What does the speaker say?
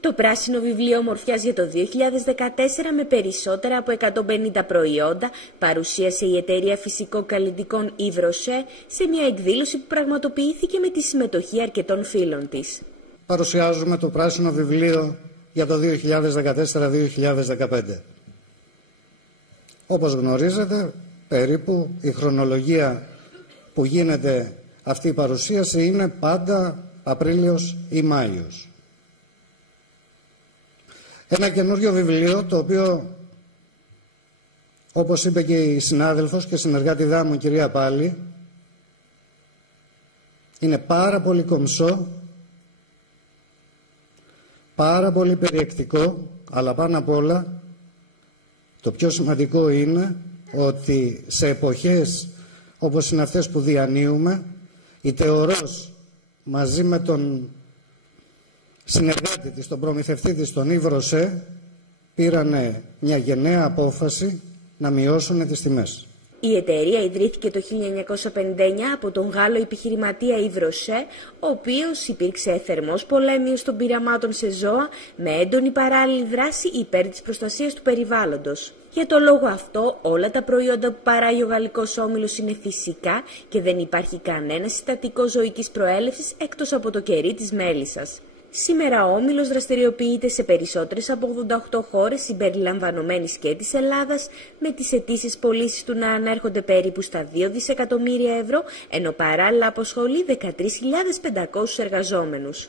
Το πράσινο βιβλίο ομορφιάς για το 2014 με περισσότερα από 150 προϊόντα παρουσίασε η εταιρεία φυσικοκαλλιντικών Yves Rocher σε μια εκδήλωση που πραγματοποιήθηκε με τη συμμετοχή αρκετών φίλων της. Παρουσιάζουμε το πράσινο βιβλίο για το 2014-2015. Όπως γνωρίζετε, περίπου η χρονολογία που γίνεται αυτή η παρουσίαση είναι πάντα Απρίλιος ή Μάιος. Ένα καινούριο βιβλίο, το οποίο, όπως είπε και η συνάδελφος και συνεργάτη μου, κυρία Πάλη, είναι πάρα πολύ κομψό, πάρα πολύ περιεκτικό, αλλά πάνω απ' όλα το πιο σημαντικό είναι ότι σε εποχές όπως είναι αυτές που διανύουμε, η Θεορός μαζί με τον συνεργάτη της, τον προμηθευτή της, τον Yves Rocher, πήρανε μια γενναία απόφαση να μειώσουν τις τιμές. Η εταιρεία ιδρύθηκε το 1959 από τον Γάλλο επιχειρηματία Yves Rocher, ο οποίος υπήρξε θερμός πολέμιος των πειραμάτων σε ζώα με έντονη παράλληλη δράση υπέρ της προστασίας του περιβάλλοντος. Για το λόγο αυτό, όλα τα προϊόντα που παράγει ο γαλλικός όμιλος είναι φυσικά και δεν υπάρχει κανένα συστατικό ζωικής προέλευσης εκτός από το κερί της μέλισσας. Σήμερα ο όμιλος δραστηριοποιείται σε περισσότερες από 88 χώρες συμπεριλαμβανομένης και της Ελλάδας, με τις αιτήσεις πωλήσεις του να ανέρχονται περίπου στα 2 δισεκατομμύρια ευρώ, ενώ παράλληλα αποσχολεί 13.500 εργαζόμενους.